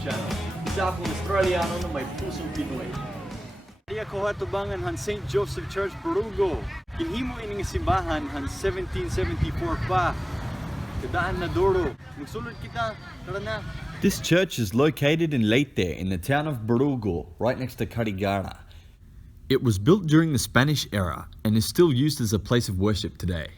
channel. Isa akong Australiano na may pusong Pinoy. Kaya ko hatubangan han St. Joseph Church, Barugo. Kinhimo ining simbahan han 1774 pa. Kadaan na duro. Magsulod kita, tara na. This church is located in Leyte in the town of Barugo, right next to Carigara. It was built during the Spanish era and is still used as a place of worship today.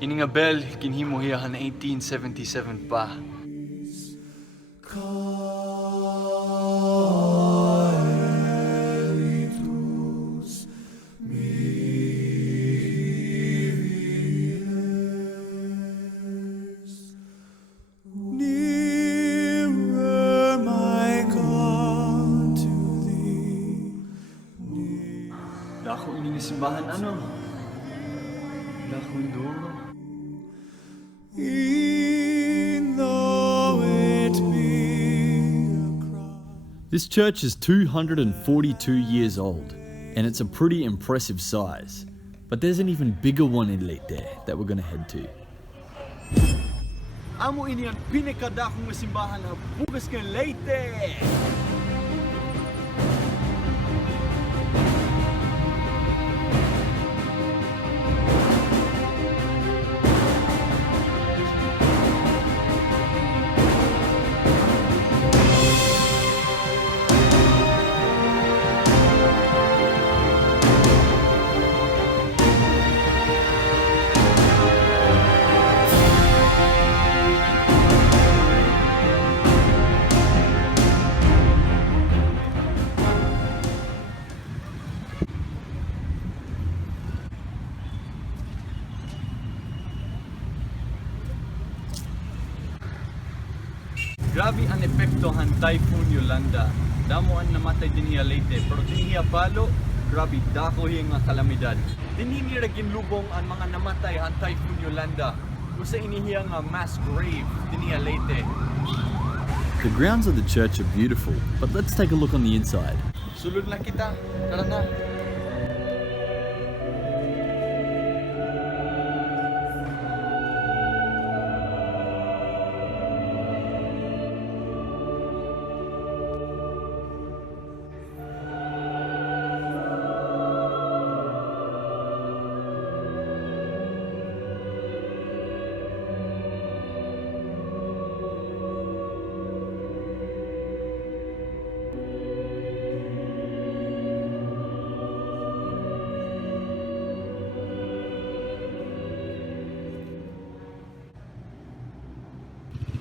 Ini nga bell, kinhimo hiya han 1877 pa. Dako ini nga simbahan ano? Dako induro. This church is 242 years old, and it's a pretty impressive size. But there's an even bigger one in Leyte that we're gonna head to. Amo ini ang pinakadakong simbahan ng bugas ng Leyte! Grabe ang epekto han Typhoon Yolanda. Damo ang namatay din hiya Leyte, pero din hiya Palo, grabe dako hiya nga kalamidad. Dinhi ni ra ginlubong ang mga namatay han Typhoon Yolanda. Usa ini hiya nga mass grave din hiya Leyte. The grounds of the church are beautiful, but let's take a look on the inside. Sulod na kita. Tara na.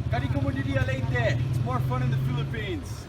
Kali ko mo diri Leyte. It's more fun in the Philippines.